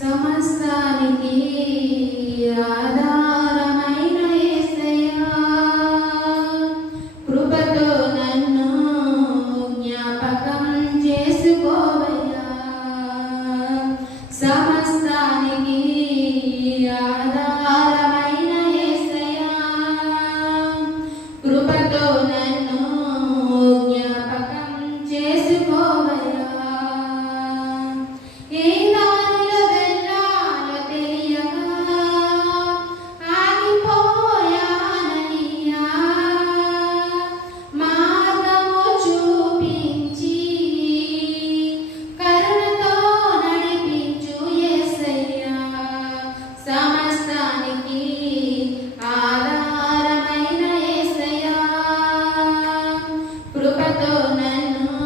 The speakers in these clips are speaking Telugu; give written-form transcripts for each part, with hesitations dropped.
సమస్తానికి ఆధారమైన యేసయ్యా, కృపతో నన్ను జ్ఞాపకం చేసుకోవయ్యా. సమస్తానికి ఆధారమైన యేసయ్యా, కృపతో నన్ను జ్ఞాపకం చేసుకోవయ్యా. ఏ దారిలో వెళ్ళాలో తెలియక ఆగిపోయానయ్యా, మార్గము చూపించి కరుణతో నడిపించు యేసయ్యా. సమస్తానికి ఆధారమైన యేసయ్యా, కృపతో నన్ను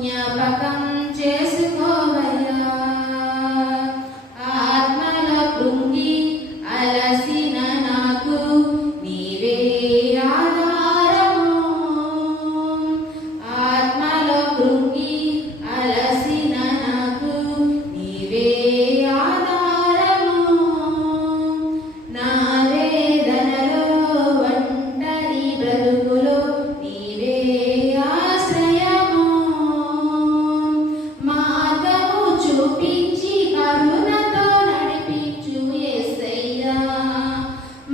జ్ఞాపకం చేసుకోవయ్యా. ఆత్మలో కృంగి అలసిన నాకు నీవే ఆధారము. ఆత్మలో కృంగి అలసిన నాకు నీవే ఆధారము. నా వేదనలో ఒంటరి బ్రతుకులో నీవే ఆశ్రయము. మార్గము చూపించి కరుణతో నడిపించు యేసయ్యా,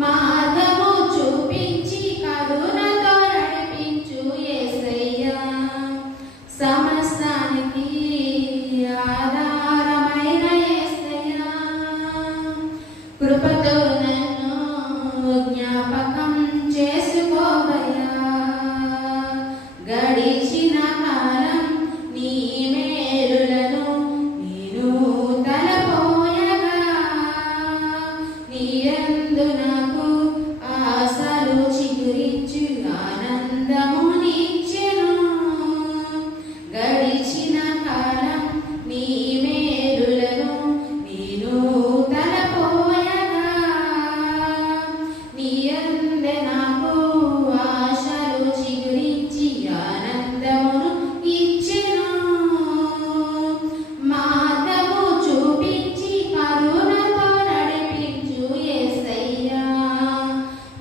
మార్గము చూపించి కరుణతో నడిపించు యేసయ్యా. సమస్తానికి ఆధారమైన యేసయ్యా, కృపతో నన్ను జ్ఞాపకం చేసుకోవయ్యా. గడిచిన కాలం నీ మేలులను నేను తలపోయగా, నీయందు నాకు ఆశలు చిగురించు ఆనందము నిచ్చెను. గడిచిన కాలం నీ మేలులను నేను తలపోయగా, నీయందే నాకు ఆశలు చిగురించి ఆనందమును ఇచ్చెను. మార్గము చూపించి కరుణతో నడిపించు యేసయ్యా,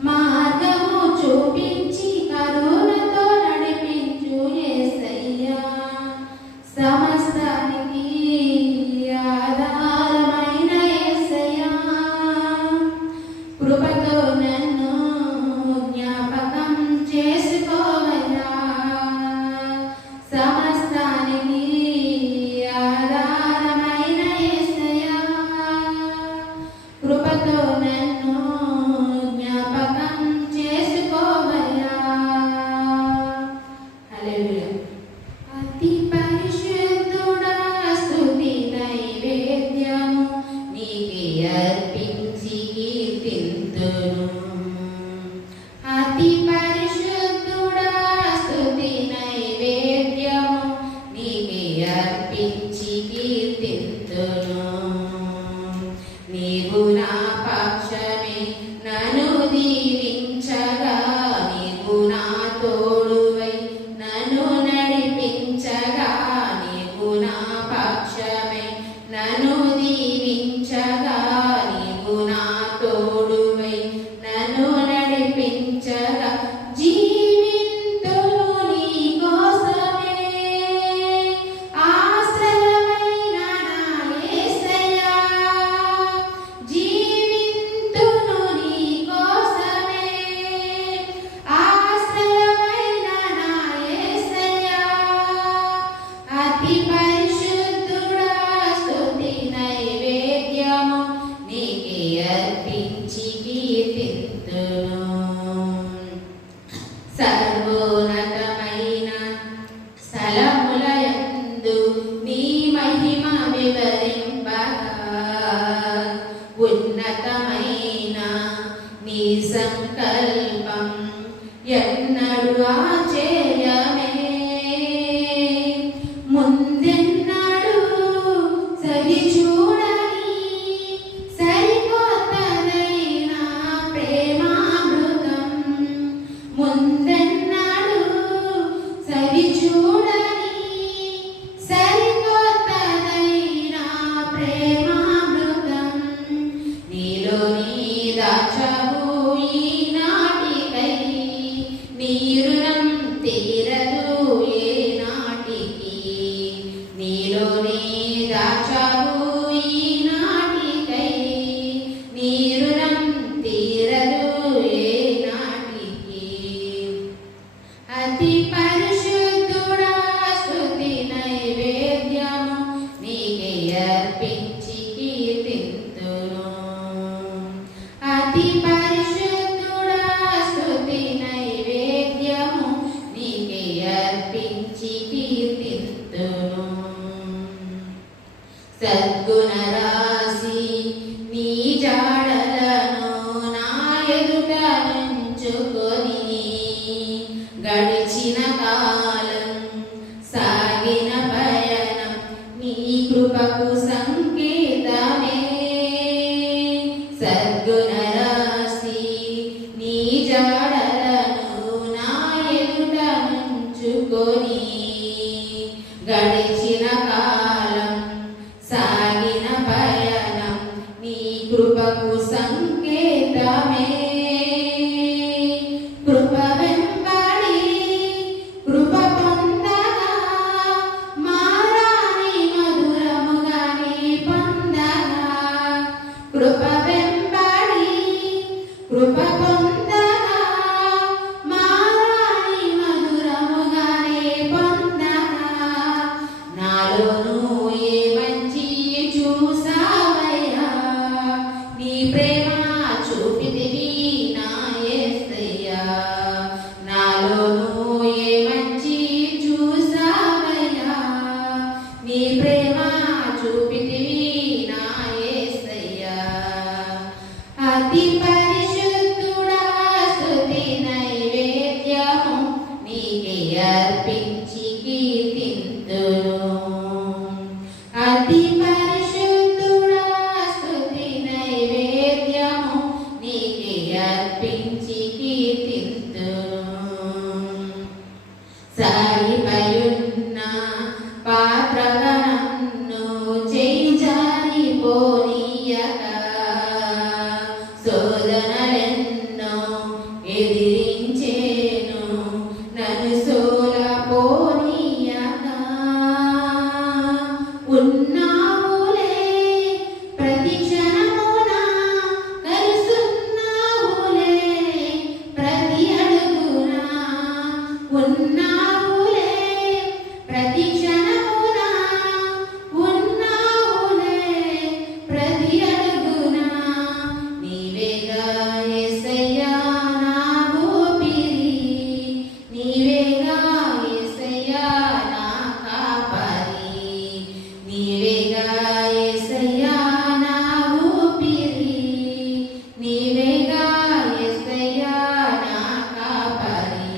మార్గము చూపించి కరుణతో నడిపించు యేసయ్యా. సమస్తానికి ఆధారమైన యేసయ్యా, కృపతో నన్ను జ్ఞాపకం చేసుకోవయ్యా. సమస్తానికి ఆధారమైన యేసయ్యా, కృపతో నన్ను జ్ఞాపకం చేసుకోవయ్యా. హల్లెలూయా. అతి పరిశుద్ధుడా, స్తుతి నైవేద్యము నీకే అర్పించి కీర్తింతును. అతి పరిశుద్ధుడా, స్తుతి నైవేద్యము నీకే అర్పించి కీర్తింతును. నీవు నా పక్షమే నన్ను దీవించగా, నీవు నా తోడువై నన్ను నడిపించగా, నీవు నా పక్షమే నన్ను దీవించగా, నీవు నా తోడువై నన్ను నడిపించగా. జీవింతును నీ కోసమే, ఆశ్రయమైన నా యేసయ్యా. జీవింతును నీ కోసమే, ఆశ్రయమైన నా యేసయ్యా. అతి పరిశుద్ధుడా, స్తుతి నైవేద్యము నీకే అర్పించి కీర్తింతును. సర్వోన్నతమైన స్థలములయందు నీ మహిమ వివరింపగా, ఉన్నతమైన నీ సంకల్పం ఎన్నడు ఆశ్చర్యమే. ముందెన్నడు సరి చూడని సరికొత్తదైన ప్రేమామృతం, ముందెన్నడు సరి చూడని సరికొత్తదైన ప్రేమామృతం. సద్గుణరాశి నీ జాడలను నా ఎదుట నుంచుకొని గడిచిన కాలం సాగిన పయనం నీ కృపకు సంకేతమే. కృప వెంబడి కృప పొందగా మారాని మధురముగా నీ పొందగా. కృప వెంబడి కృప పొందగా మారాని మధురముగా నీ పొందగా. నాలోను ఏ మంచి చూసావయ్యా నీ ప్రేమ చూపితివి నా యేసయ్యా. నాలోను ఏ మంచి చూసావయ్యా నీ ప్రేమ చూపితివి నా యేసయ్యా. అతి పరిశుద్ధుడా స్తుతి నైవేద్యము నీకే అర్పించి కీర్తింతును. అతి పరిశుద్ధుడా స్తుతి నైవేద్యము నీకే అర్పించి కీర్తింతును. సారిపయున్న పాత్రగా నన్ను చేయి జారిపోనీయక. శోధనలెన్నో ఎదిరించేను నన్ను సోలపోనీయక. ఉన్నావులే ప్రతి క్షణమున కలుసున్నావులే ప్రతి అడుగున. ఉన్నావులే ప్రతి క్షణమున ఉన్నావులే ప్రతి అడుగున. నీవేగా యేసయ్యా నా ఊపిరి. నీవేగా యేసయ్యా నా కాపరి. నీవేగా యేసయ్యా నా ఊపిరి. నీవేగా యేసయ్యా నా కాపరి.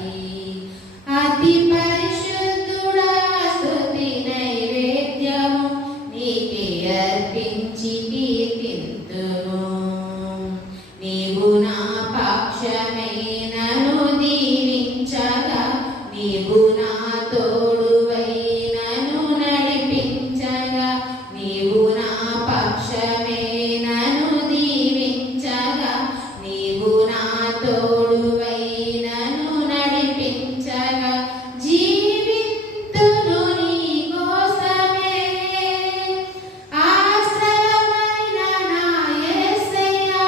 అతి పరిశుద్ధుడా స్తుతి నైవేద్యము నీకే అర్పించి కీర్తింతును. నీవు నా పక్షమే నన్ను దీవించగా. నీవు నా తోడువై నన్ను నడిపించగా. నీవు నా పక్షమే నన్ను దీవించగా. నీవు నా తోడువై నన్ను నడిపించగా. జీవింతును నీ కోసమే ఆశ్రయమైన నా యేసయ్యా.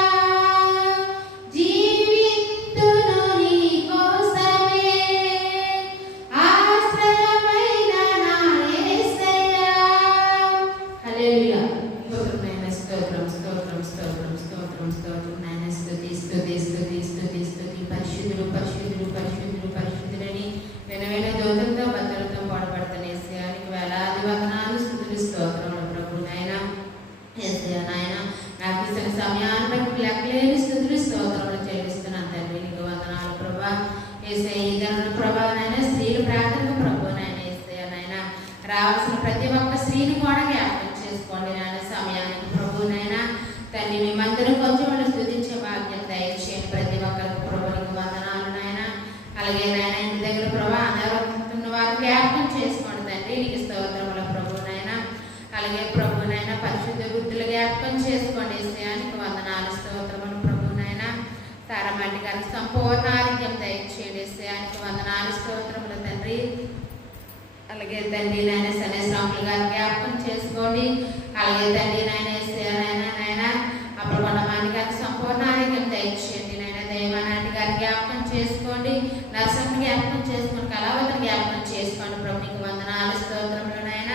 జీవింతును నీ కోసమే ఆశ్రయమైన నా యేసయ్యా. హల్లెలూయా. స్తోత్రం స్తోత్రం స్తోత్రం స్తోత్రం స్తోత్రం నాయన. స్తుతి స్తుతి స్తుతి స్తుతి స్తుతి. పరిశుద్ధులు పరిశుద్ధులు పరిశుద్ధులు పరిశుద్ధులని వెనవేల దోతంతో భద్రతో పాడుపడుతున్న యేసయ్యానికి వేలాది వందనాలు స్తుతులు స్తోత్రములు ప్రభు నాయన. యేసయ్యా నాయన నాకు ఇచ్చిన సమయాన్ని బట్టి లెక్కలేని స్తుతులు స్తోత్రములు చెల్లిస్తున్నాను తండ్రి. నీకు వందనాలు ప్రభా. యేసయ్య ప్రభా నాయన స్త్రీల ప్రార్థనకు ప్రభు నాయన. యేసయ్యా నాయన రావాల్సిన ప్రతి ఒక్క స్త్రీని కూడా జ్ఞాపకం చేసుకోండి నాయన సమయానికి ప్రభు నాయన. తండ్రి మేమందరం కొంచెం స్తుతించే భాగ్యం దయచేయండి ప్రతి ఒక్కరికి ప్రభు. నీకు వందనాలు నాయన. అలాగే నాయన ఇంటి దగ్గర ప్రభా అనారోగ్యంతో వారు జ్ఞాపకం చేసుకోండి తండ్రి. నీకు స్తోత్రముల ప్రభు నాయన. అలాగే ప్రభు నాయన పరిశుద్ధ బుద్ధులు జ్ఞాపకం చేసుకోండి యేసయ్యానికి వందనాలు స్తోత్రములు ప్రభు నాయన. తారమల్లి గారికి సంపూర్ణ ఆరోగ్యం దయచేయండి యేసయ్యానికి వందనాలు స్తోత్రములు తండ్రి. అలాగే తండ్రి నాయన సన్నిశ్రాములు గారు జ్ఞాపకం చేసుకోండి. అలాగే తండ్రి నాయన యేసయ్యా నాయన నాయన అప్పుడు కొండమాని గారికి సంపూర్ణ ఆరోగ్యం దయచేయండి నాయన. దైవానాటి గారి జ్ఞాపకం చేసుకోండి. నరసింహ జ్ఞాపకం చేసుకోండి. కళావతిని జ్ఞాపకం చేసుకోండి ప్రభు. నీకు వందనాలు స్తోత్రములు నాయన.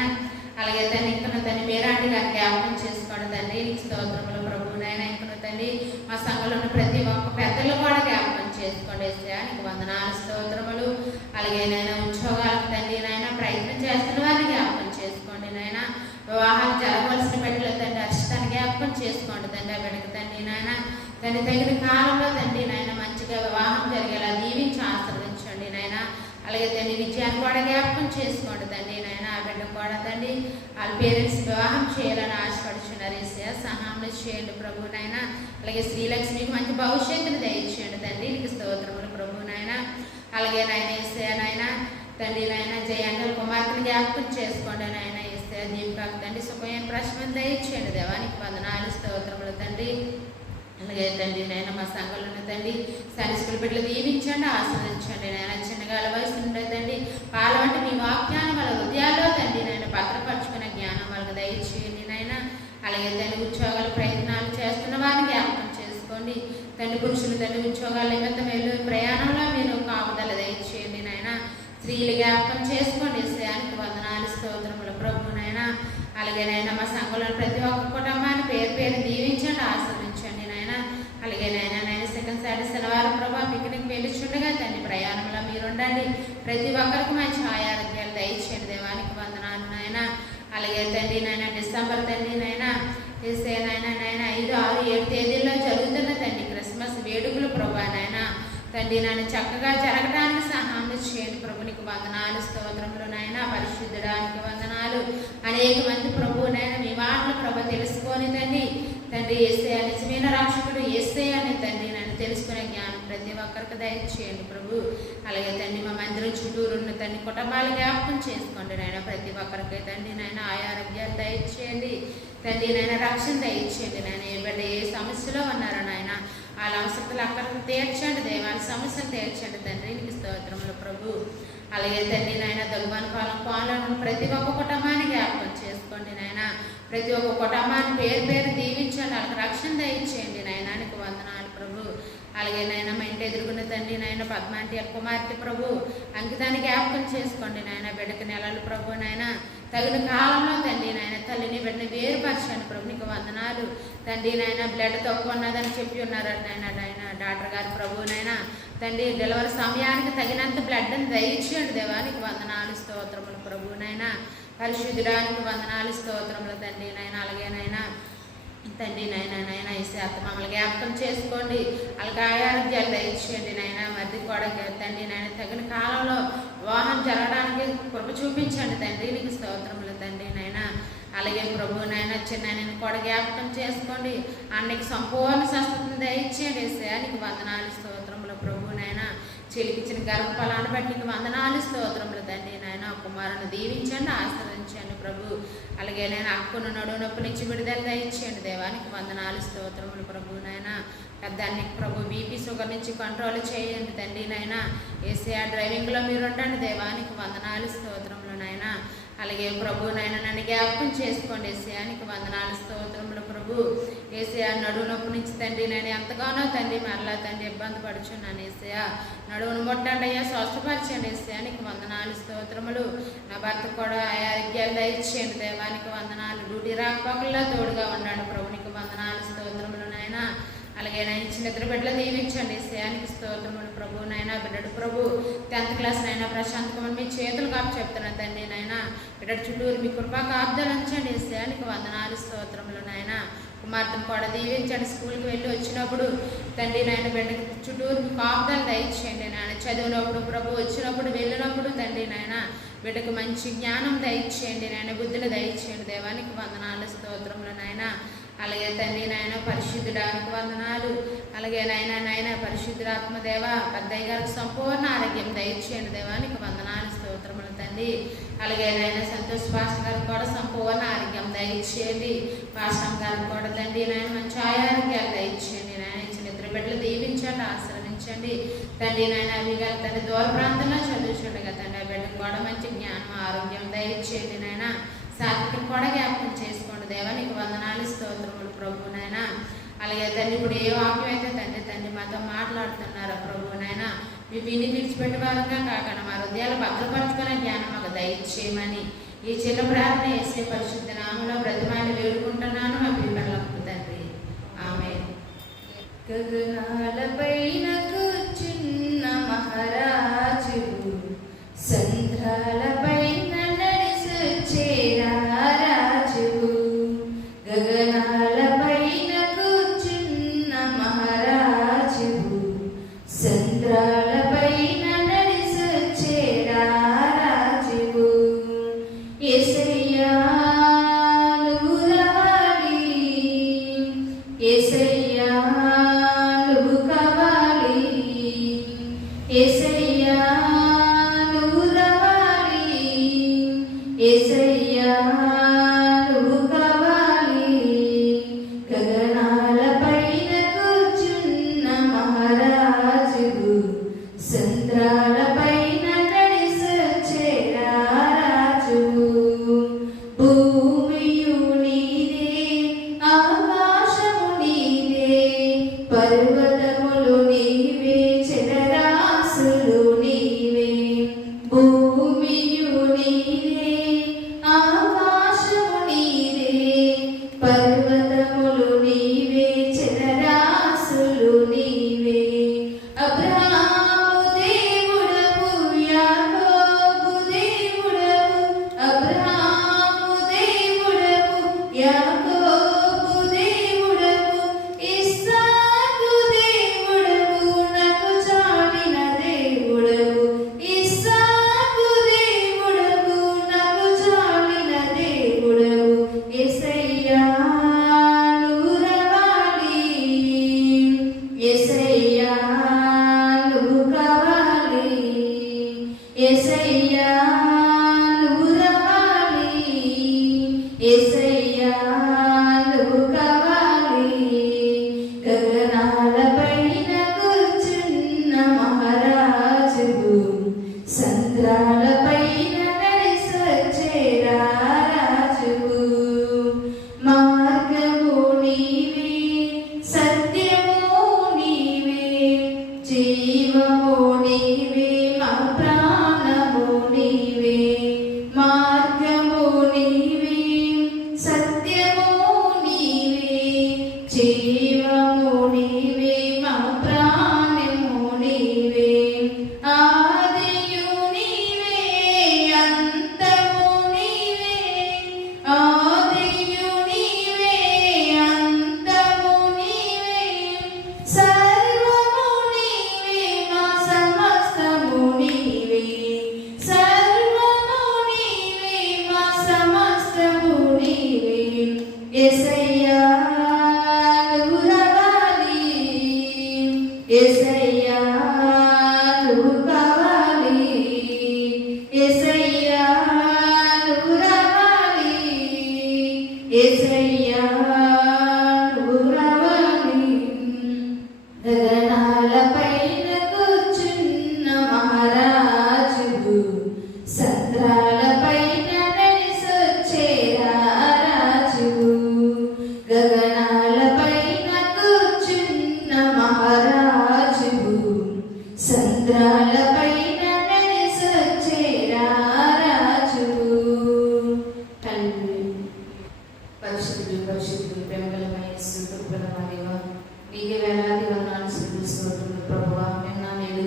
అలాగే తండ్రి ఇంకను తండ్రి మీరాంటి గారి జ్ఞాపకం చేసుకోండి తండ్రి. నీకు స్తోత్రములు ప్రభు నాయన. ఇంకను తండ్రి మా సంఘంలో ఉన్న ప్రతి ఒక్క పెద్దలు కూడా జ్ఞాపకం చేసుకోండి యేసయ్యా. నీకు వందనాలు స్తోత్రములు. అలాగే నాయన ఉద్యోగాలకు తండ్రి నాయన ప్రయత్నం చేస్తున్న వారిని జ్ఞాపకం చేసుకోండి నాయన. వివాహాలు జరగవలసిన బిడ్డలు తండ్రి అర్షితాన్ని జ్ఞాపకం చేసుకోండి తండ్రి. ఆ బిడ్డకు తండ్రి నాయన దాన్ని తగిన కాలంలో తండ్రి నాయన మంచిగా వివాహం జరిగేలా దీవించి ఆశీర్వదించండి నాయన. అలాగే తండ్రి విజయాన్ని కూడా జ్ఞాపకం చేసుకోండి తండ్రి నాయన. ఆ బిడ్డ కూడా తండ్రి వాళ్ళ పేరెంట్స్ వివాహం చేయాలని ఆశపడుచున్నారు యేసయ్యా. సహాయం చేయండి ప్రభు నాయన. అలాగే శ్రీలక్ష్మికి మంచి భవిష్యత్తును దయచేయండి తండ్రి, నీకు స్తోత్రములు ప్రభు నాయన. అలాగే నాయన యేసయ్య నాయన తండ్రి నాయన జయాంగల్ కుమార్తెను జ్ఞాపకం చేసుకోండి నాయన. యేసయ్య దీపకాకు తండ్రి సుఖమైన ప్రశ్న దయచేయండి దేవానికి వందనాలు స్తోత్రములు తండ్రి. అలాగే తండ్రి నాయన మా సంఘంలో తండ్రి సండే స్కూల్ బిడ్డలు దీవించండి, ఆస్వాదించండి నాయన. చిన్నగా వయసు ఉండే తండ్రి పాల వంటి మీ వాక్యాన్ని వాళ్ళ హృదయాల్లో తండ్రి నాయన భద్రపరుచుకునే జ్ఞానం వాళ్ళకి దయచేయండి నాయన. అలాగే తండ్రి ఉద్యోగాలు ప్రయత్నాలు చేస్తున్న వారిని జ్ఞాపకం చేసుకోండి తండ్రి. పురుషులు తండ్రి ఉద్యోగాల నిమిత్తం వెళ్ళు ప్రయాణంలో మీరు కాపుదల దయచేయండి నాయన. స్త్రీలు జ్ఞాపకం చేసుకోండి, శ్రేయానికి వందనాలు స్తోత్రములు ప్రభు నాయన. అలాగే నాయన మా సంఘంలో ప్రతి ఒక్క కుటుంబాన్ని పేరు పేరు దీవించండి, ఆస్వాదించండి నాయన. అలాగే నాయన సెకండ్ సాటర్డే శనివారం ప్రభావ పిక్నిక్ వెళ్ళిచుండగా తండ్రి ప్రయాణంలో మీరు ఉండండి. ప్రతి ఒక్కరికి మంచి ఆరోగ్యాలు దయచేయండి దేవానికి వందనాలు నాయన. అలాగే తండ్రి నాయన డిసెంబర్ తండ్రి నాయన చేసే నాయన 5, 6, 7 తేదీల్లో జరుగుతున్న తండ్రి క్రిస్మస్ వేడుకలు ప్రభా నాయన తండ్రి నాయన చక్కగా జరగడానికి సహాయం చేయండి ప్రభు, నీకు వందనాలు స్తోత్రములు నాయన. పరిశుద్ధడానికి వందనాలు. అనేక మంది ప్రభు నాయన మీ మాటలు ప్రభు తెలుసుకొని తండ్రి యేసయ్య నిజమైన రక్షకుడు యేసయ్య అని తండ్రి నన్ను తెలుసుకునే జ్ఞానం ప్రతి ఒక్కరికి దయచేయండి ప్రభు. అలాగే తండ్రి మా మందిరం చుట్టూరు ఉన్న తండ్రి కుటుంబాలు జ్ఞాపకం చేసుకోండి నాయన. ప్రతి ఒక్కరికి తండ్రి నాయన ఆరోగ్యాలు దయచేయండి తండ్రి నాయన, రక్షణ దయచేయండి నాయన. ఏ బిడ్డ ఏ సమస్యలో ఉన్నారో నాయన వాళ్ళ అవసరాలు అక్కడికి తీర్చండి దేవాల సమస్యలు తీర్చండి తండ్రి, నీకు స్తోత్రములు ప్రభు. అలాగే తండ్రి నాయన దగ్గువాని పాలను ప్రతి ఒక్క కుటుంబాన్ని జ్ఞాపకం చేసుకోండి నాయన. ప్రతి ఒక్క కుటుంబాన్ని పేరు పేరు దీవించండి, వాళ్ళకి రక్షణ దయచేయండి నాయన, నీకు వందనాలు ప్రభు. అలాగే నాయన మా ఇంటి ఎదుర్కొన్న తండ్రి నాయన పద్మాంటి కుమార్తె ప్రభు అంకితాన్ని జ్ఞాపకం చేసుకోండి నాయన. బిడ్డకి నెలలు ప్రభు నాయన తగిన కాలంలో తండ్రి నాయన తల్లిని బిడ్డని వేరుపరచండి ప్రభు, నీకు వందనాలు తండ్రి నాయన. బ్లడ్ తక్కువ ఉన్నదని చెప్పి ఉన్నారు నాయన డాక్టర్ గారు ప్రభు నాయన తండ్రి. డెలివరీ సమయానికి తగినంత బ్లడ్ని దయచేయండి దేవానికి వందనాలు స్తోత్రములు ప్రభు నాయన. పరిశుద్ధడానికి వందనాలు స్తోత్రములు తండ్రి నాయన. అలాగే నాయన తండ్రి నాయన ఇస్తే అత్త మమ్మల్ని జ్ఞాపకం చేసుకోండి, వాళ్ళకి ఆరోగ్యాలు దయచేయండి నాయన. మధ్య కూడా తండ్రి నాయన తగిన కాలంలో వివాహం జరగడానికి కృప చూపించండి తండ్రి, నీకు స్తోత్రములు తండ్రి నాయన. అలాగే ప్రభు నాయన చిన్న కూడా జ్ఞాపకం చేసుకోండి, అన్నకి సంపూర్ణ స్వస్థతను దయచేయండి ఇస్తే నీకు వందనాలు స్తోత్రములు ప్రభు నాయన. చెలికిచ్చిన గర్భఫలాన్ని బట్టి నీకు వందనాలు స్తోత్రములు తండ్రి నాయన. కుమారుని దీవించండి, ఆశ్రయించండి ప్రభు. అలాగే నేను అక్కును నడువు నొప్పి నుంచి విడుదల దయచేయండి దేవానికి వందనాలు స్తోత్రములు ప్రభు నాయన. పెద్దాన్ని ప్రభు బీపీ షుగర్ నుంచి కంట్రోల్ చేయండి తండ్రి నాయన. ఏసీఆ డ్రైవింగ్లో మీరు ఉండండి దేవానికి వందనాలు స్తోత్రములు నాయన. అలాగే ప్రభు నాయన నన్ను జ్ఞాపకం చేసుకోండి ఏసీయానికి వందనాలు స్తోత్రములు ప్రభు. ఏసీఆ నడువు నొప్పి నుంచి తండ్రి నేను ఎంతగానో తండ్రి మరలా తండ్రి ఇబ్బంది పడుచున్నాను ఏసీఆ. నడువును ముట్టండి అయ్యా, స్వస్థపరచండి ఏసీయానికి వందనాలు స్తోత్రములు. నా భర్త కూడా ఆరోగ్యాలు దయచేయండి దేవానికి వందనాలు. డ్యూటీ రాకపోకల్లో తోడుగా ఉండండి ప్రభు, నీకు వందనాలు స్తోత్రములు నాయన. అలాగే నా ఇచ్చిన ఇద్దరు బిడ్డలు దీవించండి శ్రేయానికి స్తోత్రములు ప్రభు నాయన. బిడ్డడు ప్రభు 10th క్లాస్ నైనా ప్రశాంత్ కుమార్ మీ చేతులు కాపు చెప్తున్నా తండ్రి నాయన. బిడ్డడు చుట్టూరు మీ కృపా కాపుదలు ఉంచండి శ్రేయానికి వందనాలు స్తోత్రములు నాయన. కుమార్తెను కూడా దీవించండి, స్కూల్కి వెళ్ళి వచ్చినప్పుడు తండ్రి నాయన బిడ్డకి చుట్టూరు మీ కాపుదలు దయచేయండి నాయన. చదివినప్పుడు ప్రభు వచ్చినప్పుడు వెళ్ళినప్పుడు తండ్రి నాయన బిడ్డకు మంచి జ్ఞానం దయచేయండి నాయన, బుద్ధిని దయచేయండి దేవానికి వందనాలు స్తోత్రములు నాయన. అలాగే తండ్రి నాయన పరిశుద్ధుడానికి వందనాలు. అలాగే నాయన పరిశుద్ధాత్మ దేవ పెద్దయ్య గారికి సంపూర్ణ ఆరోగ్యం దయచేయండి దేవానికి వందనాలు స్తోత్రములు తండ్రి. అలాగే నాయన సంతోష్ పాస్టర్ గారికి కూడా సంపూర్ణ ఆరోగ్యం దయచేయండి. పాస్టర్ గారికి కూడా తండ్రి నాయన మంచి ఆరోగ్యాలు దయచేయండి నాయన. ఇచ్చిన ఇద్దరు బిడ్డలు దీవించండి, ఆశ్రయించండి తండ్రి నాయన. అవి గారి తండ్రి దూర ప్రాంతంలో చదువుచుండగా తండ్రి ఆ బిడ్డకు కూడా మంచి జ్ఞానం ఆరోగ్యం దయచేయండి నాయన. సాత్వికం కూడా జ్ఞాపకం చేసుకోండి దేవానికి వందనాలు స్తోత్రములు ప్రభు నాయన. అలాగే తండ్రి ఇప్పుడు ఏ వాక్యం అయితే తండ్రి మాతో మాట్లాడుతున్నారో ప్రభు నాయన మీ విని విడిచిపెట్టే వారంగా కాకుండా మా హృదయాలు భద్రపరచుకునే జ్ఞానం మాకు దయచేయమని ఈ చిన్న ప్రార్థన చేసే పరిశుద్ధ నామంలో బ్రతిమాలి వేడుకుంటున్నాను మా పిల్లలకు తండ్రి, ఆమేన్. గగనాలపైన కూర్చున్న మహారాజు సంద్రాలపైన నడిసొచ్చే రారాజు. గగనాలపైన కూర్చున్న మహారాజు సంద్రాలపైన నడిసొచ్చే రారాజు. యేసయ్యా నువ్వు రావాలి, యేసయ్యా నువ్వు కావాలి, యేసయ్యా నువ్వు రావాలి, యేసయ్యా నువ్వు కావాలి. గగనాల పైన కూర్చున్న మహారాజువు, సంద్రాల పైన నడిసొచ్చే రాజువు. భూమియు నీదే, ఆకాశము నీదే, పర్వతములు నీవే, జలరాశులు నీవే. భూమియు నీదే, ఆకాశము నీదే, పర్వతములు నీవే, జలరాశులు నీవే. అబ్రహాము దేవుడవు, యాకోబు దేవుడవు, అబ్రహాము దేవుడవు, యాకోబు దేవుడవు, ఇస్సాకు దేవుడవు, నాకు చాలిన దేవుడవు, ఇస్సాకు దేవుడవు, నాకు చాలిన దేవుడవు. యేసయ్యా నువ్వు రావాలి, యేసయ్యా నువ్వు కావాలి, యేసయ్యా నువ్వు రావాలి, యేసయ్యా నువ్వు కావాలి. గగనాల పైన కూర్చున్న మహారాజువు, సంద్రాల పైన నడిసొచ్చే రాజువు. మార్గము నీవే, సత్యము నీవే, జీవము నీవే, మా ప్రాణము నీవే. మార్గము నీవే, సత్యము నీవే, జీవము నీవే, మా ప్రాణము నీవే. ఆదియు నీవే, అంతము నీవే, ఆదియు నీవే, అంతము నీవే. సర్వము నీవే, మా సమస్తము నీవే, సర్వము నీవే, మా సమస్తము నీవే. యేసయ్యా నువ్వు రావాలి, యేసయ్యా నువ్వు కావాలి, యేసయ్యా నువ్వు రావాలి, యేసయ్యా నువ్వు రావాలి. గగనాల పైన కూర్చున్న మహారాజువు, సంద్రాల పైన నడిసొచ్చే రాజువు. గగనాల పైన కూర్చున్న మహారాజువు, సంద్రాల పైన నడిసొచ్చే రాజువు. పరిశుద్ధులు పరిశుద్ధులు ప్రేమగలమైన యేసు కృపగల దేవా, నీకే వేలాది వందనాలు స్తుతులు ప్రభువా. నిన్న నేడు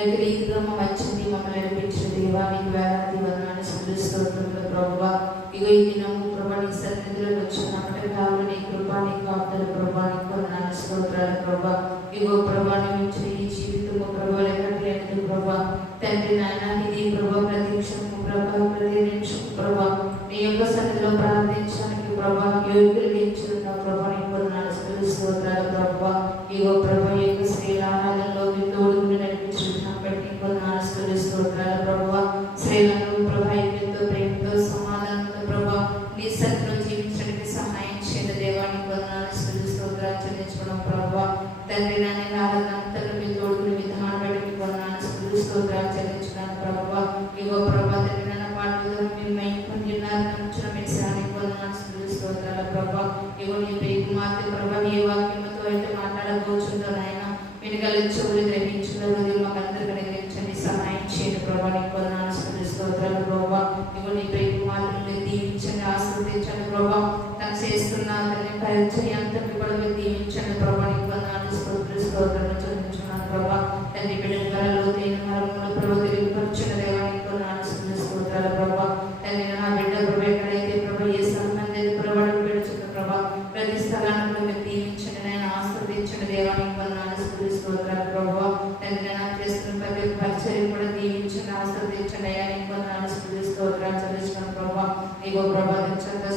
ఏకరీతిగా మా వచ్చింది మమ్మల్ని నడిపించిన దేవా, నీకు వేలాది వందనాలు స్తుతులు ప్రభువా. ఇగో ఈ దినము ప్రభా నీ సన్నిధిలో వచ్చినప్పటి కావాలి నీ కృప, నీ కాపుదల ప్రభా, నీకు వందనాలు స్తోత్రాలు ప్రభా. ఇగో ప్రభా నీ ఇచ్చిన ఈ జీవితము ప్రభా లెక్కటి అనేది ప్రభా తండ్రి నాయన ఇది ప్రభా ప్రతి క్షణము ప్రభా ప్రతి నిమిషము ప్రభా నీ యొక్క సన్నిధిలో ప్రార్థించడానికి ప్రభా యోగ్యులు ఇచ్చిన ప్రభా నీకు వందనాలు స్తోత్రాలు ప్రభా. ఇగో ప్రభా ఈ యొక్క స్త్రీల ఆరాధనలో మీ తోడుగా నడిపించిన బట్టి నీకు వందనాలు స్తోత్రాలు ప్రభా. స్త్రీలను ప్రభా ఎంతో ప్రేమతో సమాధానంతో ప్రభా నీ సన్నిధిలో జీవించడానికి సహాయం చేయండి దేవా, నీకు వందనాలు స్తోత్రాలు చెల్లించుకోవడం ప్రభా. తండ్రి నాయన ఆరాధనంతలో మీ తోడుకుని విధానం బట్టి మీకు వందనాలు స్తోత్రాలు చెల్లించుకున్నాను ప్రభా. ఇగో ప్రభా తండ్రి నాయన పాటలు మీరు పొందినారు నమ్ముచున్న మీ సేవనికి వందనాలు స్తోత్రాలు ప్రభా. ఇగో నీ ప్రియ కుమార్తె ప్రభా నీ వాక్యంతో అయితే మాట్లాడబోచుందో నాయన వెనుకల చెవులు గ్రహించులో మాకు అందరికీ గ్రహించండి, సహాయం చేయండి ప్రభా. నీకు వందనాలు స్తోత్రాలు ప్రభా. ఇగో నీ ప్రియ కుమార్తెను దీవించండి, ఆశీర్వదించండి ప్రభా. తను చేస్తున్న అతని పరిచర్య అంతటి కూడా మీరు దీవించండి ప్రభా. నీకు వందనాలు స్తోత్రాలు చెల్లించుకున్నాను ప్రభా. తండ్రి బిడ్డల వరలో దేని మరములు ప్రభు తెలియపరచిన దేవా, నీకు వందనాలు స్తోత్రాలు ప్రభా. తండ్రి నా బిడ్డ ప్రభు ఎక్కడైతే ప్రభు ఏ సంబంధం ప్రభు పెడుచున్న ప్రభా ప్రతి స్థలాన్ని కూడా మీరు దీవించండి నేను ఆశీర్వదించండి దేవా, నీకు వందనాలు స్తోత్రాలు ప్రభా. తండ్రి నా చేస్తున్న ప్రతి పరిచర్య కూడా దీవించండి, ఆశీర్వదించండి అయ్యా, నీకు వందనాలు స్తోత్రాలు చెల్లించుకున్నాను ప్రభా. ఇగో ప్రభా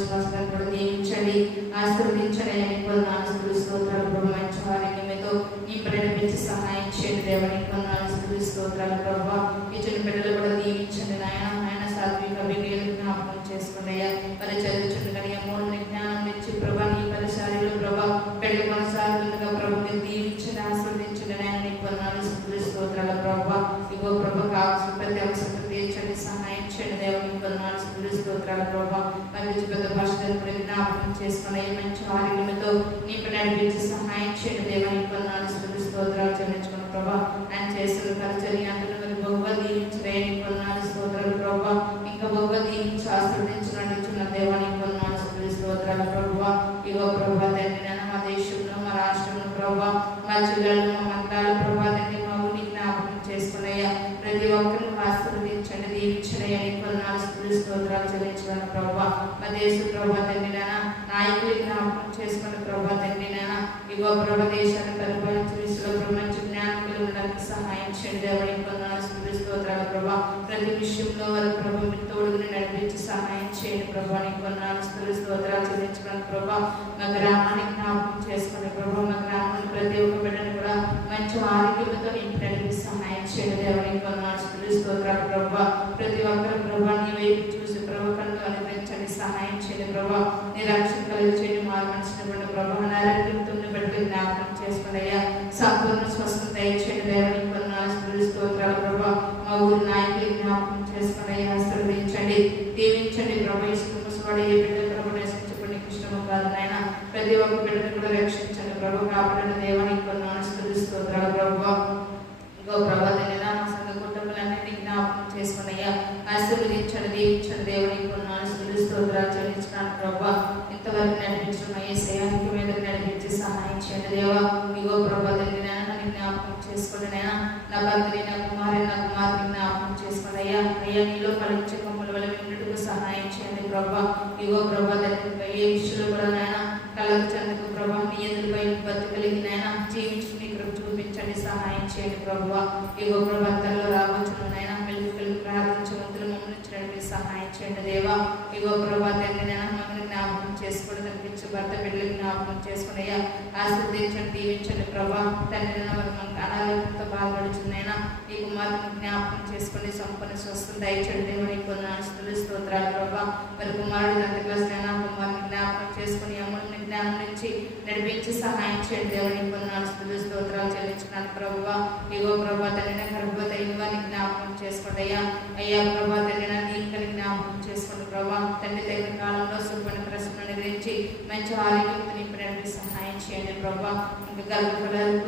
శ్వాస కూడా దీవించండి, ఆశీర్వదించండి అయ్యా, నీకు వందనాలు స్తోత్రాలు నడిపించి సహాయం చేయండి దేవా. నీకు వందనాలు స్తుతులు స్తోత్రాలు చెల్లించుకున్న ప్రభా. ఆయన చేస్తున్న పరిచర్య అంతను మీరు బహుగా దీవించడే. నీకు వందనాలు స్తోత్రాలు ప్రభా. ఇంకా బహుగా దీవించి ఆశీర్వదించిన దేవా. నీకు వందనాలు స్తుతులు స్తోత్రాలు ప్రభా. ఇగో ప్రభా తండ్రి నాన్న మా దేశంలో మా రాష్ట్రంలో ప్రభా, మా జిల్లాలో మా మండలాల ప్రభా తండ్రి మా ఊరిని జ్ఞాపకం చేసుకున్నాయా. ప్రతి ఒక్కరిని ఆశీర్వదించండి దీవించడయ్యా. నీకు వందనాలు స్తుతులు స్తోత్రాలు చెల్లించుకున్న ప్రభా. మా దేశ ప్రభా తండ్రి నాన్న నాయకులు జ్ఞాపకం చేసుకున్న ప్రభా తండ్రి నాన్న ఇగో ప్రభా దేశాన్ని పరిపాలించే విషయంలో మంచి జ్ఞానకులు ఉండడానికి సహాయం చేయండి దేవా. నీకు వందనాలు స్తుతులు స్తోత్రాలు ప్రభా. ప్రతి విషయంలో వారి ప్రభు మీ తోడుని నడిపించి సహాయం చేయండి ప్రభా. నీకు వందనాలు స్తుతులు స్తోత్రాలు చెల్లించుకున్న ప్రభా. మా గ్రామాన్ని జ్ఞాపకం చేసుకునే ప్రభా. మా గ్రామంలో ప్రతి ఒక్క బిడ్డను కూడా మంచి ఆరోగ్యంతో నింపి నడిపి సహాయం చేయండి దేవా. నీకు వందనాలు స్తుతులు స్తోత్రాలు ప్రభా. ప్రతి ఒక్కరు ప్రభా నీ వైపు చూసి ప్రభు కళ్ళు అనుగ్రహించండి సహాయం చేయండి ప్రభా. నీ రక్షణ కలిగించండి మారు మనసుని ప్రభా. అనారోగ్యంతో బిడ్డలు జ్ఞాపకం చేసుకున్నాయా. సంపూర్ణ స్వస్థత దయచేయండి దేవా. నీకు వందనాలు స్తుతులు స్తోత్రాలు ప్రభా. మా ఊరి నాయకులు జ్ఞాపకం చేసుకున్నాయా. ఆశీర్వదించండి దీవించండి ప్రభా. ఇష్టపడి ఏ బిడ్డ ప్రభు నశించబడి నీకు ఇష్టము కాదు నాయన. ప్రతి ఒక్క బిడ్డను కూడా రక్షించండి ప్రభు. కాపాడండి దేవా. నీకు వందనాలు స్తుతులు స్తోత్రాలు ప్రభా. ఇంకో ప్రభా తండ్రి నా సంఘ కుటుంబాలన్నింటినీ జ్ఞాపకం చేసుకున్నాయా. ఆశీర్వదించండి దీవించండి దేవా. నీకు వందనాలు స్తుతులు స్తోత్రాలు చెల్లించుకున్నాను ప్రభా. ఇంతవరకు నడిపించిన ఏసయానికి మీద నడిపించి సహాయం చేయండి దేవా. ఇగో ప్రభా తండ్రి నన్ను జ్ఞాపకం చేసుకోండి నైనా. నా భర్తని నా కుమారుని జ్ఞాపకం చేసుకోండి అయ్యా. అయ్యా నీలో ఫలించే కొమ్మల వల్ల విన్నట్టుకు సహాయం చేయండి ప్రభా. ఇగో ప్రభా తండ్రి ఏ విషయంలో కూడా నాయన కళ్ళకు చెందుకు ప్రభా. నీ ఎదురుపై బతుకలిగి నాయన జీవించి నీ కృప చూపించండి సహాయం చేయండి ప్రభా. ఇగో ప్రభా తనలో రావచ్చు నాయన మెలుగు ప్రార్థించవంతులు మమ్మల్ని నడిపి సహాయం చేయండి దేవా. ఇగో ప్రభా తండ్రి నాయన మమ్మల్ని జ్ఞాపకం చేసుకుని కనిపించు భర్త బిడ్డలు జ్ఞాపకం చేసుకుని అయ్యా. ఆశీర్వదించండి దీవించండి ప్రభా. తండ్రి మనకు అనారోగ్యంతో బాధపడుచున్నాయినా ఈ కుమారుని జ్ఞాపకం చేసుకుని సంపూర్ణ స్వస్థత దయచేయండి దేవా. నీకు వందనాలు స్తుతులు స్తోత్రాలు ప్రభా. మరి కుమారుడు 10th క్లాస్ అయినా కుమారుని జ్ఞాపకం చేసుకుని అమలుని జ్ఞానం నుంచి నడిపించి సహాయం చేయండి దేవా. నీకు వందనాలు స్తుతులు స్తోత్రాలు చెల్లించుకున్నాను ప్రభా. ఇగో ప్రభా తండ్రి గర్భవతి అయిన వారిని జ్ఞాపకం చేసుకోండి అయ్యా. అయ్యా ప్రభా తండ్రి దీనికని జ్ఞాపకం చేసుకోండి ప్రభా. తండ్రి దగ్గర కాలంలో సుబ్బని ప్రశ్నను గురించి మంచి ఆరోగ్యంతో నింపి నడిపి సహాయం చేయండి ప్రభా. ఇంకా గర్భఫలాలు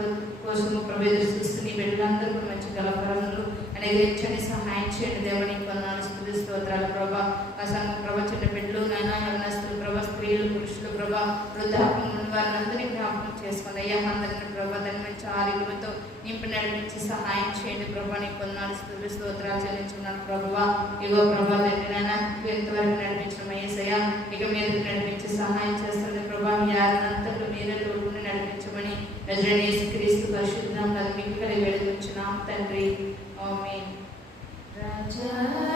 కోసము ప్రవేశిస్తూ నీ బిడ్డలందరూ మంచి గర్భఫలములు అనుగ్రహించండి సహాయం చేయండి దేవా. నీకు వందనాలు స్తుతులు స్తోత్రాలు ప్రభా. ఆ సంఘ ప్రభా చిన్న బిడ్డలు నాయన యవనస్తులు ప్రభా స్త్రీలు పురుషులు ప్రభా వృద్ధాప్యం ఉన్న వారిని అందరినీ జ్ఞాపకం చేసుకోండి అయ్యా. అందరిని ప్రభా దాన్ని మంచి ఆరోగ్యంతో నింపి నడిపించి సహాయం చేయండి ప్రభా. నీకు వందనాలు స్తుతులు స్తోత్రాలు చెల్లించుకున్నాను ప్రభువా. ఇగో ప్రభా తండ్రి నాయన ఎంతవరకు నడిపించడం యేసయ్యా. ఇక మీద నడిపించి సహాయం చేస్తుంది ప్రభా. మీ ఆరాధనంతలో మీరే తోడుకుని నడిపించమని నజరేయుడైన యేసుక్రీస్తు పరిశుద్ధ నామములో మీకు వేడుకొంచున్నాం తండ్రి. ఆమేన్. రాజా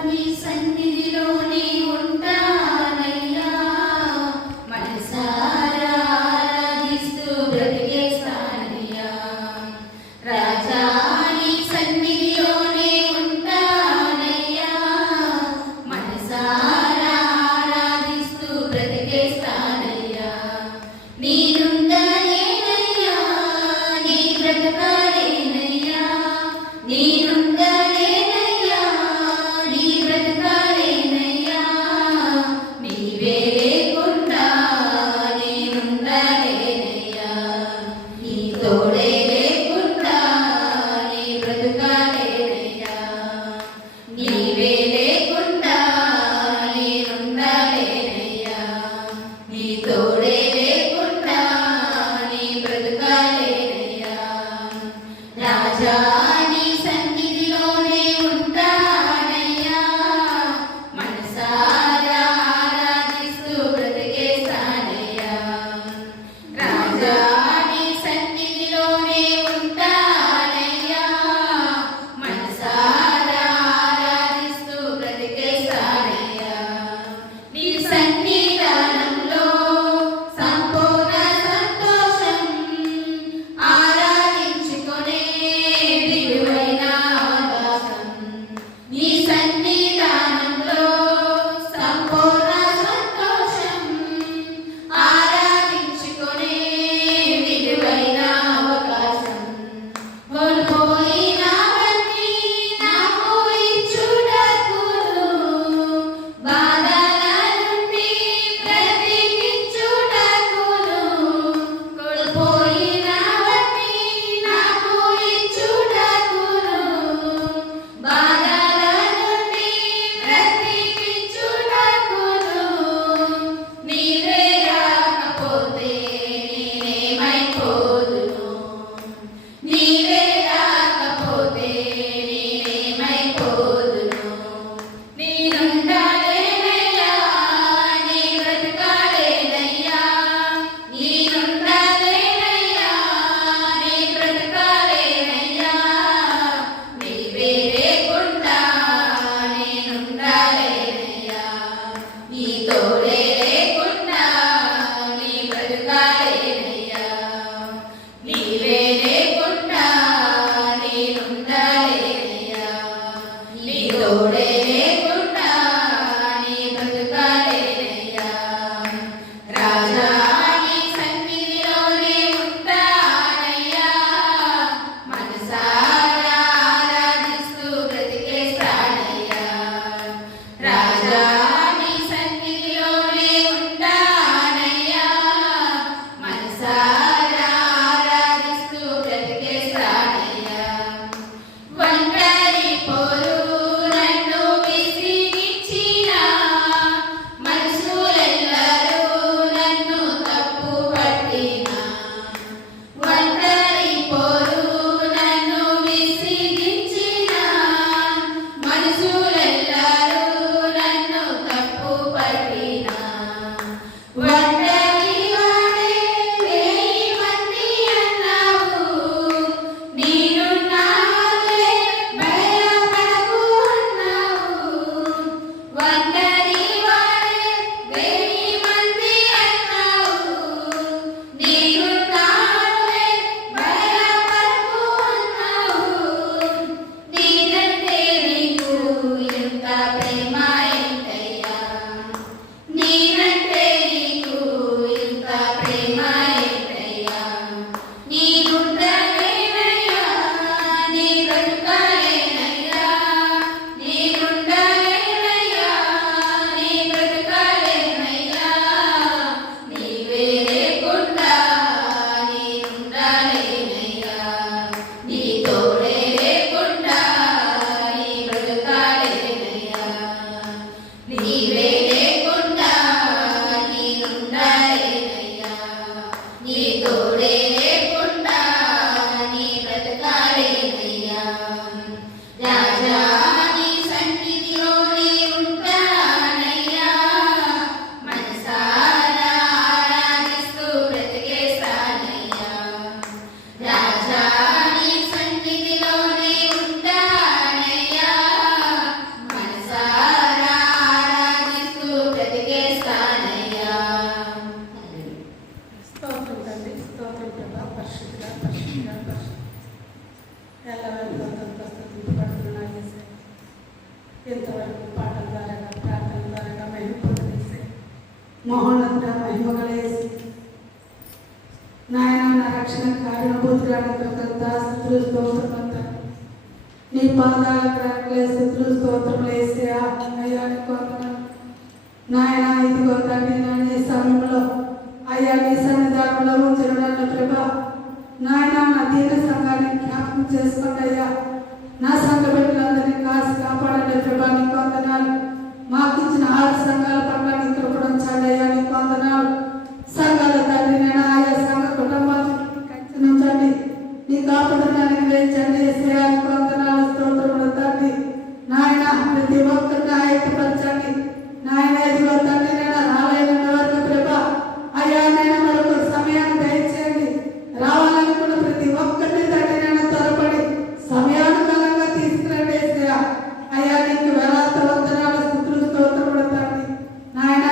నీ సన్నిధిలోనే ఉంటానయ్యా. మనసారా ఆరాధిస్తూ బ్రతికేస్తానయ్యా. రాజా నీ సన్నిధిలోనే ఉంటానయ్యా. మనసారా ఆరాధిస్తూ బ్రతికేస్తానయ్యా. నీనుండలేనయ్యా నీ బ్రతకాలేనయ్యా. నీనుండలేనయ్యా నీ బ్రతకాలేనయ్యా. నీవే లేకుండా నేనుండలేనయ్యా. నీ తోడే లేకుండా నీ బ్రతకాలేనయ్యా. నీవే లేకుండా నేనుండలేనయ్యా. నీ తోడే లేకుండా నీ బ్రతకాలేనయ్యా. రాజా నీ సన్నిధిలోనే ఉంటానయ్యా. మనసారా ఆరాధిస్తూ బ్రతికేస్తానయ్యా. రాజా నీ సన్నిధిలోనే ఉంటానయ్యా. మనసారా ఆరాధిస్తూ బ్రతికేస్తానయ్యా. నీ సన్నిధానంలో సంపూర్ణ సంతోషం ఆరాధించుకునే విలువైన అవకాశం. నీ సన్నిధానంలో సంపూర్ణ సంతోషం ఆరాధించుకునే నీ తోడే లేకుండా నీ బ్రతకాలేనయ్యా రాజా నీ సన్నిధిలోనే ఉంటానయ్యా మనసారా ఆరాధిస్తూ బ్రతికేస్తానయ్యా రాజా నీ సన్నిధిలోనే ఉంటానయ్యా మనసారా ఆరాధిస్తూ బ్రతికేస్తానయ్యా. స్తోత్రం తండ్రి, స్తోత్రం ప్రభా, పరిశుద్ధుడా, పరిశుద్ధుడా, పరిశుద్ధుడా. ఎల్లవేళలా స్తుతింపబడుతున్నాను యేసయ్య. ఎంతవరకు పాటల ద్వారా ప్రార్థన ద్వారా మహిమ పొందలేసే మహోన్నత మహిమగల యేసయ్య. నాయన నా రక్షణ కారణభూతురాని కృతజ్ఞత స్తుతులు స్తోత్రమంతా నీ పాదాల ప్రార్థనలే స్తుతులు స్తోత్రములు యేసయ్య. అయ్యా నీకు వందనాలు నాయన. ఇదిగో తండ్రి నాయన ఈ సమయంలో అయ్యా నీ సన్నిధానంలో ఉంచడం ప్రభా నాయన నా దీన సంఘాన్ని జ్ఞాపకం చేసుకోండి అయ్యా. నా సంఘ బిడ్డలందరినీ కాసి కాపాడండి ప్రభా. నీకు వందనాలు. మాకు ఇచ్చిన 6 సంఘాల పట్ల నీ కృపను ఉంచండి అయ్యా. నీకు వందనాలు. సంఘాల తండ్రి నేను ఆయా సంఘ కుటుంబాలను ఉంచండి. నీ కాపాడడానికి వేయించండి యేసయ్యా. నీకు వందనాలు, స్తోత్రములు తండ్రి నాయన. ప్రతి ఒక్కరిని ఆయత్తపరచండి నాయన. ఇదిగో తండ్రి నేను రాలేనంత వరకు ప్రభా అయ్యా నేను మరొక సమయాన్ని దయచేయండి. రావాలనుకున్న ప్రతి ఒక్కరిని తండ్రి నేను త్వరపడి సమయానుకూలంగా తీసుకురండి యేసయ్యా. అయ్యా నీకు వేలాది వందనాలు స్తుతులు స్తోత్రములు తండ్రి నాయన.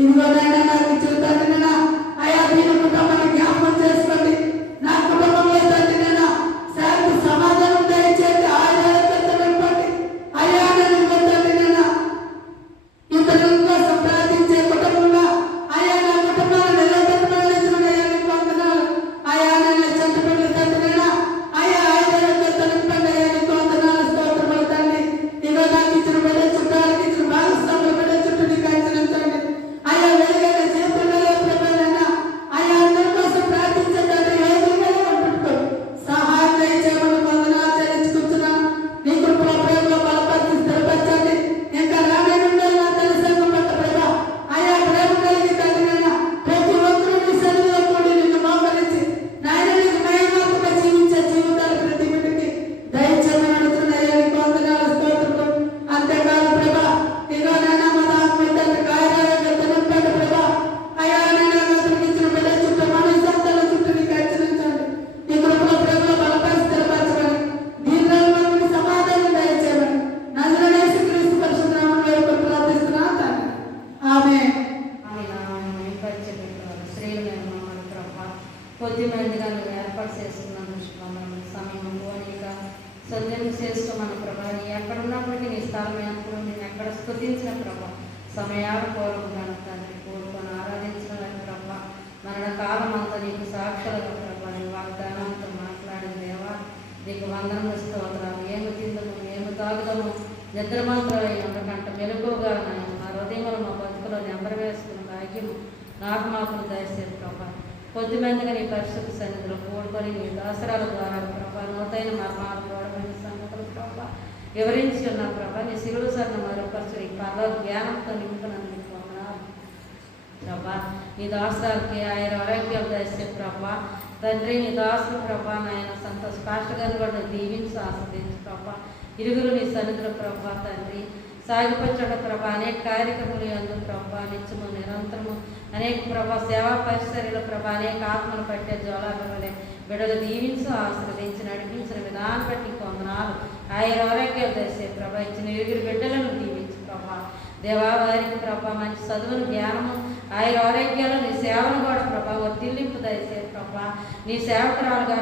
ఇదిగోనైనా నాకు ఇచ్చిన తండ్రి నేను అయా దీని కుటుంబాన్ని జ్ఞాపకం చేసుకోండి. నా కుటుంబంలో తండ్రి నేను శాంతి సమాధానం దయచేసి ఆయుర్వేద నింపండి. అయ్యా నేను తండ్రి నేను ఇతరుల కోసం ప్రార్థించే కుటుంబంగా అయ్యా నా కుటుంబాన్ని నిలబెట్టమని వందనాలు. అయ్యా నేను చెంతపల్లి తండ్రి నేను అయ్యా ఆయుర్వేద నింపండి. అయ్యా నీకు వందనాలు స్తోత్రములు తండ్రి. ఇదిగో నాకు ఇచ్చిన బిడ్డ చుట్టాలకి ఇచ్చిన భాగస్వాముల బిడ్డ చుట్టూ నీకు అంచనండి. అయ్యా వెలుగైన జీవితంలో ప్రభావైనా అయ్యా అందరి కోసం ప్రార్థించండి. ఏదైనా ఉంటుకో సహాయం దయచేయమని వందనాలు చెల్లించుకుంటున్నాను. నీ కృపలో ప్రేమలో బలపరిచి స్థిరపరచండి. ఇంకా రానుండే నా తల్లి సంఘం పట్ల ప్రభా అయ్యా ప్రేమ కలిగి తండ్రినైనా ప్రతి ఒక్కరూ నీ సన్నిధిలో కూడి నిన్ను మోకరించి నాయన నీకు మహిమాత్మక జీవించే జీవితాలు ప్రతి బిడ్డకి దయచేయమని అడుగుతున్నాయి. నీకు వందనాలు స్తోత్రములు. అంతేకాదు ప్రభా ఇదిగో నాయనా మన ఆత్మీయ తండ్రి కార్యాలయంగా నింపండి ప్రభా. అయ్యా నాయనా అతనికి ఇచ్చిన బిడ్డ చుట్టూ మన సంతాల చుట్టూ నీకు హెచ్చరించండి. నీ కృపలో ప్రేమలో బలపరిచి స్థిరపరచమని దీనిలో మనకి సమాధానం దయచేయమని నజరేయుడైన యేసుక్రీస్తు పరిశుద్ధ నామములో వేడుకొని ప్రార్థిస్తున్నాను తండ్రి. ఆమేన్. కొద్ది మందిగా నువ్వు ఏర్పాటు చేసుకున్నాను సమయం పోనీగా సజ్జనం చేసుకోమని ప్రభా. నీ ఎక్కడ ఉన్నప్పటికీ నీ స్థలం ఎప్పుడు నేను ఎక్కడ స్తుతించిన ప్రభా సమయాల పూర్వకంగా తండ్రి కోరుకొని ఆరాధించిన ప్రభా. మరణ కాలం అంతా నీకు సాక్షులుగా ప్రభా నీ వాగ్దానంతో మాట్లాడిన దేవా నీకు వందనములు స్తోత్రాలు. ఏమి తిందము ఏమి తాగుదము నిద్రమంత్రాలు ఉండకంట మెలుగుగా నాయన మా హృదయంలో మా బతుకులో నెంబర్ వేసుకున్న భాగ్యము నాకు మాకు దయచేసి ప్రభా. కొద్దిమందిగా నీ పరిశుద్ధ సన్నిధిలో కూడుకొని నీ దాసరాల ద్వారా ప్రభా నూతైన మర్మాలు గౌరవమైన సంగతులు ప్రభా వివరించి ఉన్న ప్రభా నీ శివుడు సన్న మరొకరు ఈ పర్లో జ్ఞానంతో నింపుకున్నందుకు వందనాలు ప్రభా. నీ దాసరాలకి ఆయన ఆరోగ్యాలు దయచే ప్రభా. తండ్రి నీ దాసులు ప్రభా నాయన సంతోష పాస్టర్గారిని కూడా దీవించి ఆస్వాదించు ప్రభా. ఇరుగురు నీ సన్నిధిలో ప్రభా తండ్రి సాగిపచ్చడ ప్రభా అనేక కార్యక్రమాలు అందు ప్రభా నిత్యము నిరంతరము అనేక ప్రభా సేవా పరిసరలో ప్రభా అనేక ఆత్మలు పట్టే జ్వాలాలే బిడ్డలు దీవించు ఆశ్రదించి నడిపించిన విధానం బట్టి వందనాలు. ఆయన ఆరోగ్యాలు దయచే ప్రభా. ఇచ్చిన ఇరుగురు బిడ్డలను దీవించు ప్రభా. దేవావారికి ప్రభా మంచి చదువును జ్ఞానము ఆయన ఆరోగ్యాలు నీ సేవను కూడా ప్రభా వర్తిల్లింపు దయచే ప్రభా. నీ సేవకురాలుగా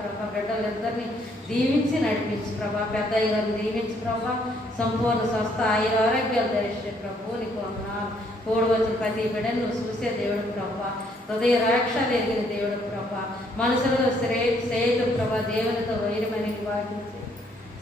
ప్రభా బిడ్డలిద్దరినీ దీవించి నడిపించు ప్రభా. పెద్ద అయ్యారు దీవించి ప్రభా. సంపూర్ణ స్వస్థ ఆయన ఆరోగ్యాలు దయచే ప్రభు నీకు వందనాలు. కూడి వచ్చిన ప్రతి బిడ్డను నువ్వు చూసే దేవుడు ప్రభా. హృదయ రాక్షలు ఎదిగిన దేవుడు ప్రభా. మనసులో శ్రేయత ప్రభా దేవునితో వైరమని వాటించి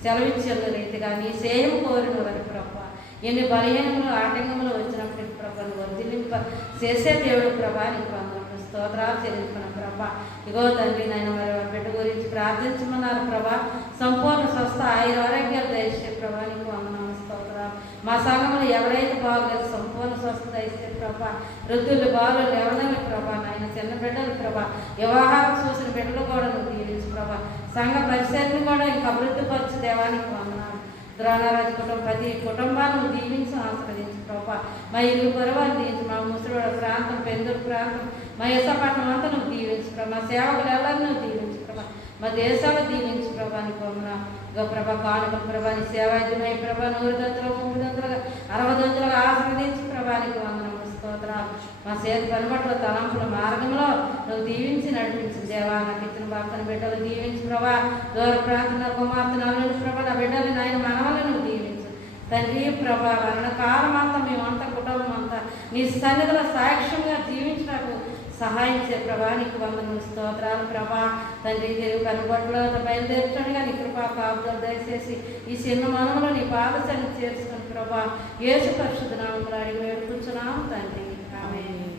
సెలవిచ్చిన రీతిగా నీ సేయం కోరిన వారి ప్రభా. ఎన్ని బలహీనములు ఆటంకములు వచ్చినప్పటికీ ప్రభా నువ్వు వర్ధిల్లింప చేసే దేవుడు ప్రభా నీకు వందనములు స్తోత్రాలు చెల్లించుకున్న ప్రభా. ఇగో తండ్రి నాయన మరి బిడ్డ గురించి ప్రార్థించమన్నారు ప్రభా. సంపూర్ణ స్వస్థ ఆరోగ్యాలు దయచే ప్రభా నీకు వందనములు స్తోత్రాలు. మా సంఘంలో ఎవరైతే బాగలేదు సంపూర్ణ స్వస్థ దయచే ప్రభా. వృద్ధులు బాలులు ఎవరైనా ప్రభా నాయన చిన్న బిడ్డలు ప్రభా వ్యవహారం చూసిన బిడ్డలు కూడా నువ్వు దీవించు ప్రభా. సంఘ పరిసరాన్ని కూడా ఇంకా అభివృద్ధిపరచు దేవానికి వందనాలు. ద్రోణరాజు కుటుంబం ప్రతి కుటుంబాన్ని దీవించి ఆస్వాదించు ప్రభా. మా ఇరుగు పొరవారు దీవించు. మా ముసలివాడ ప్రాంతం పెందూరు ప్రాంతం మా యశపట్నం అంతా నువ్వు దీవించు ప్రభా. మా సేవకులు ఎవరిని నువ్వు దీవించు ప్రభా. మా దేశాలు దీవించు ప్రభా నీ పొమ్మన గో ప్రభా. కానుకలు ప్రభా నీ సేవాయుధమై ప్రభా 100 దంతులు 3 దంతులుగా 60 దంతులుగా ఆస్వాదించు ప్రభా నీకు వందనములు స్తోత్రాలు. మా చేతి పనిబట్ల తలంపుల మార్గంలో నువ్వు దీవించి నడిపించు దేవా. నాకు ఇచ్చిన భర్తను బిడ్డలు దీవించు ప్రభా. దూర ప్రాంతం కుమార్తె నల్లుని ప్రభా నా బిడ్డలు నాయన మనవలను నువ్వు దీవించు తండ్రి ప్రభా. మరణకాలం అంతా మేమంతా కుటుంబం అంతా నీ సన్నిధిలో సాక్ష్యంగా జీవించడానికి సహాయం చే ప్రభా నీకు వందనములు స్తోత్రాలు ప్రభా. తండ్రి తెలుగు కనుబట్లో బయలుదేరుతుండగా నీ కృపా కాపుదలు దయచేసి ఈ చిన్న మనములో నీ పాదశాన్ని చేర్చుకుని ప్రభా యేసు పరిశుద్ధ నామములో అడిగి వేడుకుంటున్నాము తండ్రి. ఆమేన్.